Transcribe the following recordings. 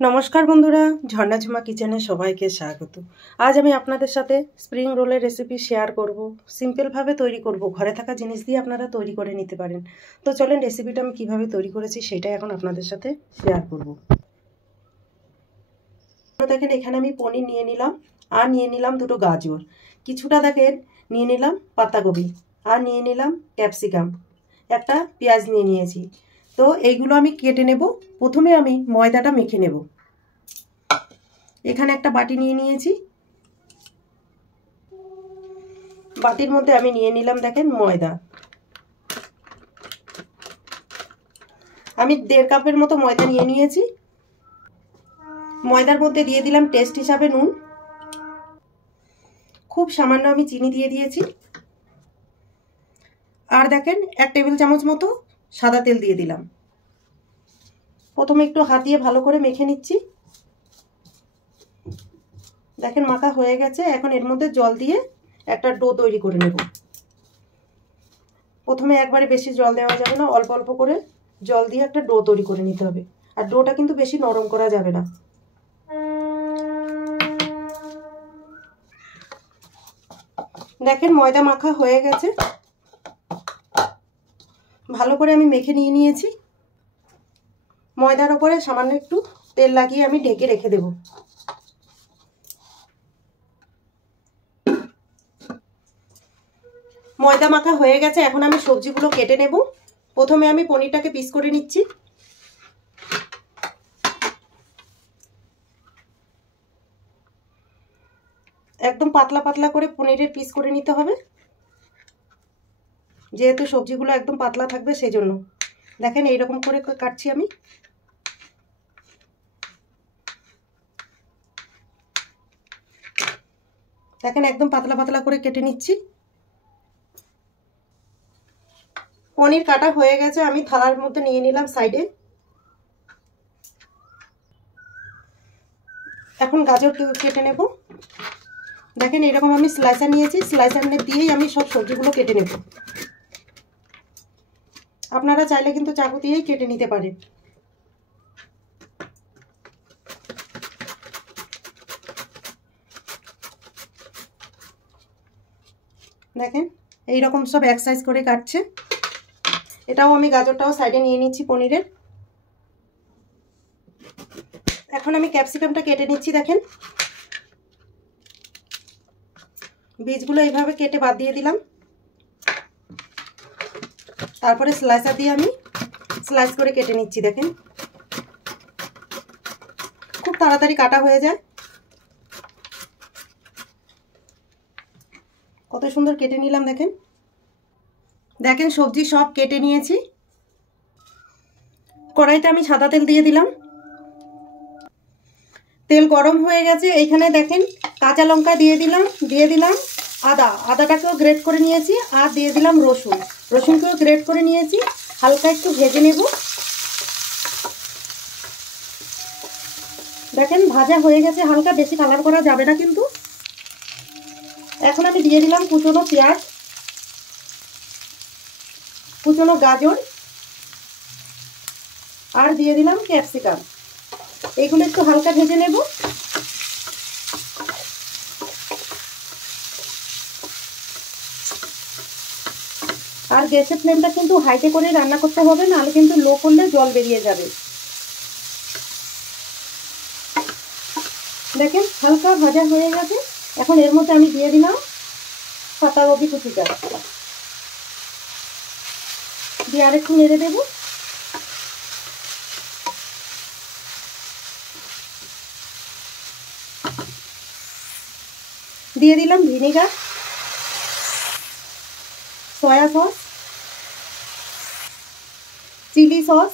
নমস্কার বন্ধুরা, ঝর্ণা ঝুমা কিচেনে সবাইকে স্বাগত। আজ আমি আপনাদের সাথে স্প্রিং রোলের রেসিপি শেয়ার করব। সিম্পলভাবে তৈরি করব, ঘরে থাকা জিনিস দিয়ে আপনারা তৈরি করে নিতে পারেন। তো চলেন রেসিপিটা আমি কিভাবে তৈরি করেছি সেটাই এখন আপনাদের সাথে শেয়ার করব। দেখেন এখানে আমি পনির নিয়ে নিলাম, আর নিয়ে নিলাম দুটো গাজর, কিছুটা দেখেন নিয়ে নিলাম পাতাকপি, আর নিয়ে নিলাম ক্যাপসিকাম, একটা পেঁয়াজ নিয়ে নিয়েছি। তো এইগুলো আমি কেটে নেব। প্রথমে আমি ময়দাটা মেখে নেব। এখানে একটা বাটি নিয়ে নিয়েছি, বাটির মধ্যে আমি নিয়ে নিলাম দেখেন ময়দা। আমি 1.5 কাপের মতো ময়দা নিয়ে নিয়েছি। ময়দার মধ্যে দিয়ে দিলাম টেস্ট হিসাবে নুন, খুব সামান্য আমি চিনি দিয়ে দিয়েছি, আর দেখেন 1 টেবিল চামচ মতো সাদা তেল দিয়ে দিলাম। প্রথমে একটু হাত দিয়ে ভালো করে মেখে নিচ্ছি। দেখেন মাখা হয়ে গেছে। এখন এর মধ্যে জল দিয়ে একটা ডো তৈরি করে নেব। প্রথমে একবারে বেশি জল দেওয়া যাবে না, অল্প অল্প করে জল দিয়ে একটা ডো তৈরি করে নিতে হবে। আর ডোটা কিন্তু বেশি নরম করা যাবে না। দেখেন ময়দা মাখা হয়ে গেছে, ভালো করে আমি মেখে নিয়েছি। ময়দার উপরে সামান্য একটু তেল লাগিয়ে আমি ঢেকে রেখে দেব। ময়দা মাখা হয়ে গেছে, এখন আমি সবজিগুলো কেটে নেব। প্রথমে আমি পনিরটাকে পিস করে নিচ্ছি। একদম পাতলা পাতলা করে পনিরের পিস করে নিতে হবে, যেহেতু সবজিগুলো একদম পাতলা থাকবে সেই জন্য। দেখেন এইরকম করে কাটছি আমি। দেখেন একদম পাতলা পাতলা করে কেটে নিচ্ছি। পনির কাটা হয়ে গেছে, আমি থালার মধ্যে নিয়ে নিলাম সাইডে। এখন গাজর কেটে নেব। দেখেন এরকম আমি স্লাইসার নিয়েছি, স্লাইসার দিয়েই আমি সব সবজিগুলো কেটে নেব। আপনারা চাইলে কিন্তু চাকু দিয়েই কেটে নিতে পারেন। দেখেন এইরকম সব এক সাইজ করে কাটছে। এটাও আমি গাজরটাও সাইডে নিয়ে নিচ্ছি পনিরের। এখন আমি ক্যাপসিকামটা কেটে নিচ্ছি। দেখেন বীজগুলো এইভাবে কেটে বাদ দিয়ে দিলাম। তারপরে স্লাইসার দিয়ে আমি স্লাইস করে কেটে নিচ্ছি। দেখেন খুব তাড়াতাড়ি কাটা হয়ে যায়। কত সুন্দর কেটে নিলাম। দেখেন দেখেন সবজি সব কেটে নিয়েছি। কড়াইতে আমি সাদা তেল দিয়ে দিলাম। তেল গরম হয়ে গেছে। এইখানে দেখেন কাঁচা লঙ্কা দিয়ে দিলাম আদাটাকেও গ্রেট করে নিয়েছি, আর দিয়ে দিলাম রসুনকেও গ্রেট করে নিয়েছি। হালকা একটু ভেজে নেব। দেখেন ভাজা হয়ে গেছে হালকা, বেশি কালার করা যাবে না কিন্তু। এখন আমি দিয়ে দিলাম কুচনো পেঁয়াজ, কুচনো গাজর, আর দিয়ে দিলাম ক্যাপসিকাম। এইগুলো একটু হালকা ভেজে নেব। আর গ্যাসের ফ্লেমটা কিন্তু হাইতে করে রান্না করতে হবে, নাহলে কিন্তু লো করলে জল বেরিয়ে যাবে। দেখেন হালকা ভাজা হয়ে গেছে। এখন এর মধ্যে আমি দিয়ে দিলাম পাতাকপি কুচিটা, দিয়ে আরেকটু নেড়ে দেব। দিয়ে দিলাম vinegar, soya sauce, chilli sauce,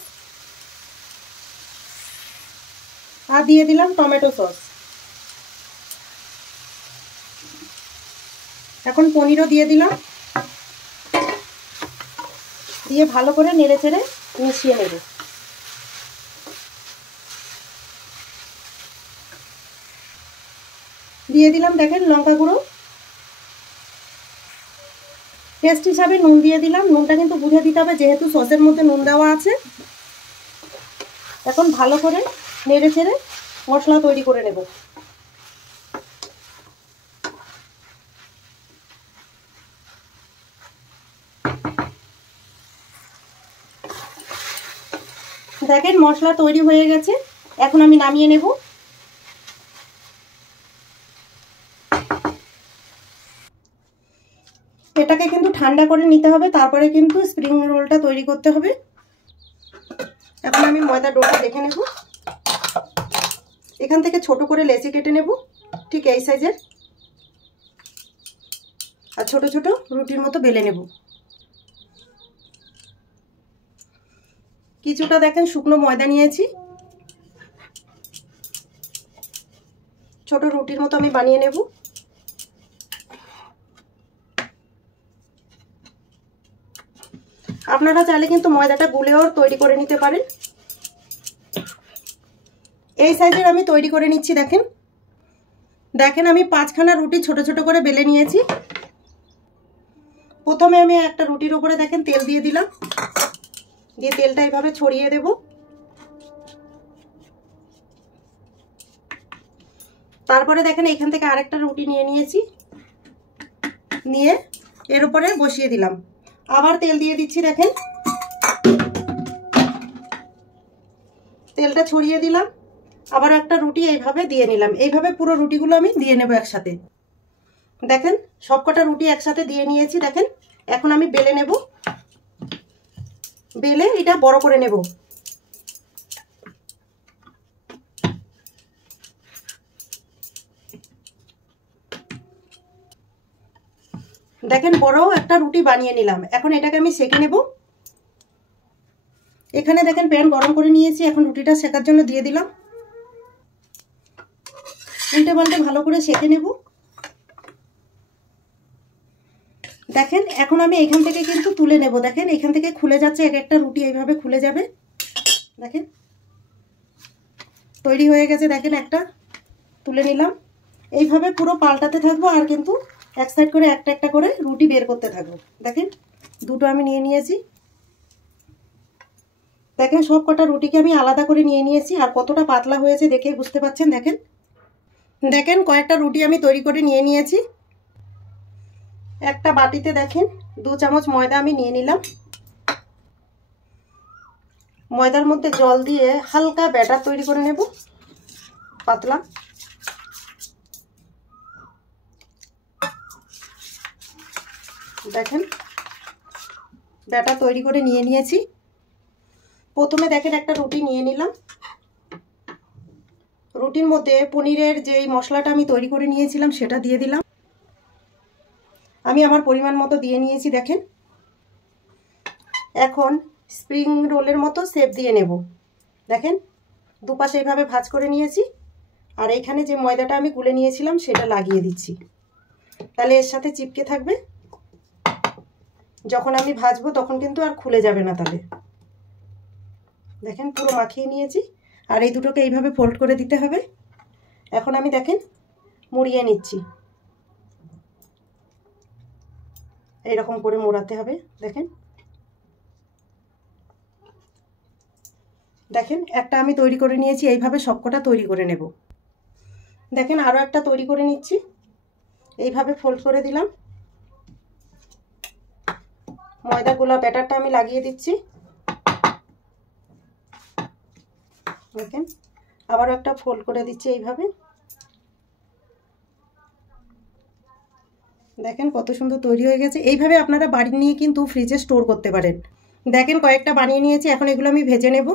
আর দিয়ে দিলাম টমেটো সস। এখন পনিরও দিয়ে দিলাম, দিয়ে ভালো করে নেড়ে চেড়ে মিশিয়ে নেব। দিয়ে দিলাম দেখেন লঙ্কা গুঁড়ো, টেস্ট হিসাবে নুন দিয়ে দিলাম। নুনটা কিন্তু বুঝে দিতে হবে, যেহেতু সসের মধ্যে নুন দেওয়া আছে। এখন ভালো করে নেড়ে ছেড়ে মশলা তৈরি করে নেব। দেখেন মশলা তৈরি হয়ে গেছে, এখন আমি নামিয়ে নেব। এটাকে কিন্তু ঠান্ডা করে নিতে হবে, তারপরে কিন্তু স্প্রিং রোলটা তৈরি করতে হবে। এখন আমি ময়দা ডোটা দেখে নেব। এখান থেকে ছোট করে লেচি কেটে নেব, ঠিক এই সাইজের, আর ছোট ছোট রুটির মতো বেলে নেব। কিছুটা দেখেন শুকনো ময়দা নিয়েছি, ছোট রুটির মতো আমি বানিয়ে নেব। আপনারা চাইলে কিন্তু ময়দাটা গুলেও তৈরি করে নিতে পারেন। এই সাইজের আমি তৈরি করে নিচ্ছি। দেখেন দেখেন আমি 5খানা রুটি ছোট ছোট করে বেলে নিয়েছি। প্রথমে আমি একটা রুটির উপরে দেখেন তেল দিয়ে দিলাম, দিয়ে তেলটা এইভাবে ছড়িয়ে দেব। তারপরে দেখেন এখান থেকে আরেকটা রুটি নিয়ে নিয়েছি, নিয়ে এর উপরে বসিয়ে দিলাম। আবার তেল দিয়ে দিচ্ছি, দেখেন তেলটা ছড়িয়ে দিলাম। আবার একটা রুটি এইভাবে দিয়ে নিলাম। এইভাবে পুরো রুটিগুলো আমি দিয়ে নেব একসাথে। দেখেন সবকটা রুটি একসাথে দিয়ে নিয়েছি। দেখেন এখন আমি বেলে নেব, বেলে এটা বড় করে নেব। দেখেন বড় একটা রুটি বানিয়ে নিলাম। এখন এটাকে আমি সেঁকে নেব। এখানে দেখেন প্যান গরম করে নিয়েছি, এখন রুটিটা সেকার জন্য দিয়ে দিলাম। উল্টে পাল্টে ভালো করে সেঁকে নেব। দেখেন এখন আমি এখান থেকে কিন্তু তুলে নেব। দেখেন এখান থেকে খুলে যাচ্ছে, এক একটা রুটি এইভাবে খুলে যাবে। দেখেন তৈরি হয়ে গেছে। দেখেন একটা তুলে নিলাম। এইভাবে পুরো পাল্টাতে থাকবো, আর কিন্তু এক সাইড করে একটা একটা করে রুটি বের করতে থাকবো। দেখেন দুটো আমি নিয়ে নিয়েছি। দেখেন সব কটা রুটিকে আমি আলাদা করে নিয়ে নিয়েছি, আর কতটা পাতলা হয়েছে দেখে বুঝতে পাচ্ছেন। দেখেন দেখেন কয়েকটা রুটি আমি তৈরি করে নিয়ে নিয়েছি। একটা বাটিতে দেখেন 2 চামচ ময়দা আমি নিয়ে নিলাম। ময়দার মধ্যে জল দিয়ে হালকা ব্যাটার তৈরি করে নেব, পাতলা। দেখেন ব্যাটার তৈরি করে নিয়ে নিয়েছি। প্রথমে দেখেন একটা রুটি নিয়ে নিলাম। রুটির মধ্যে পনিরের যেই মশলাটা আমি তৈরি করে নিয়েছিলাম সেটা দিয়ে দিলাম। আমি আমার পরিমাণ মতো দিয়ে নিয়েছি। দেখেন এখন স্প্রিং রোলের মতো শেপ দিয়ে নেব। দেখেন দুপাশে এইভাবে ভাঁজ করে নিয়েছি, আর এইখানে যে ময়দাটা আমি গুলে নিয়েছিলাম সেটা লাগিয়ে দিচ্ছি। তাহলে এর সাথে চিপকে থাকবে, যখন আমি ভাজবো তখন কিন্তু আর খুলে যাবে না। তাহলে দেখেন পুরো মাখিয়ে নিয়েছি, আর এই দুটোকে এইভাবে ফোল্ড করে দিতে হবে। এখন আমি দেখেন মুড়িয়ে নিচ্ছি, এইরকম করে মোড়াতে হবে। দেখেন দেখেন একটা আমি তৈরি করে নিয়েছি, এইভাবে সবকটা তৈরি করে নেব। দেখেন আরও একটা তৈরি করে নিচ্ছি, এইভাবে ফোল্ড করে দিলাম। ময়দা গোলা ব্যাটারটা আমি লাগিয়ে দিচ্ছি। দেখেন আবারও একটা ফোল্ড করে দিচ্ছি এইভাবে। দেখেন কত সুন্দর তৈরি হয়ে গেছে। এইভাবে আপনারা বাড়ি নিয়ে কিন্তু ফ্রিজে স্টোর করতে পারেন। দেখেন কয়েকটা বানিয়ে নিয়েছি, এখন এগুলো আমি ভেজে নেব।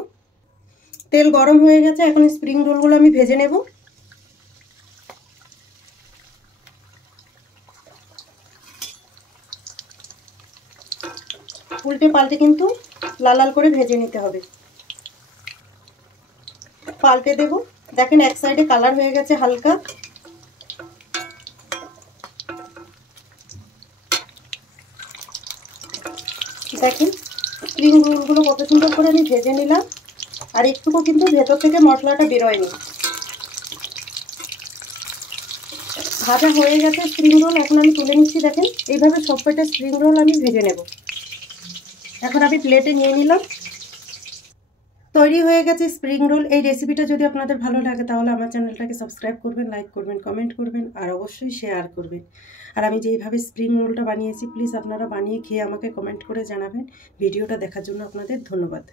তেল গরম হয়ে গেছে, এখন স্প্রিং রোলগুলো আমি ভেজে নেব। উল্টে পাল্টে কিন্তু লাল লাল করে ভেজে নিতে হবে। পাল্টে দেব। দেখেন এক সাইডে কালার হয়ে গেছে হালকা। দেখেন স্প্রিং রোলগুলো কত সুন্দর করে আমি ভেজে নিলাম, আর একটুকু কিন্তু ভেতর থেকে মশলাটা বেরোয়নি। ভাজা হয়ে গেছে স্প্রিং রোল, এখন আমি তুলে নিচ্ছি। দেখেন এইভাবে সবকটা স্প্রিং রোল আমি ভেজে নেব। এখন আমি প্লেটে নিয়ে নিলাম। তৈরি হয়ে গেছে স্প্রিং রোল। এই রেসিপিটা যদি আপনাদের ভালো লাগে তাহলে আমার চ্যানেলটাকে সাবস্ক্রাইব করবেন, লাইক করবেন, কমেন্ট করবেন আর অবশ্যই শেয়ার করবেন। আর আমি যেইভাবে স্প্রিং রোলটা বানিয়েছি প্লিজ আপনারা বানিয়ে খেয়ে আমাকে কমেন্ট করে জানাবেন। ভিডিওটা দেখার জন্য আপনাদের ধন্যবাদ।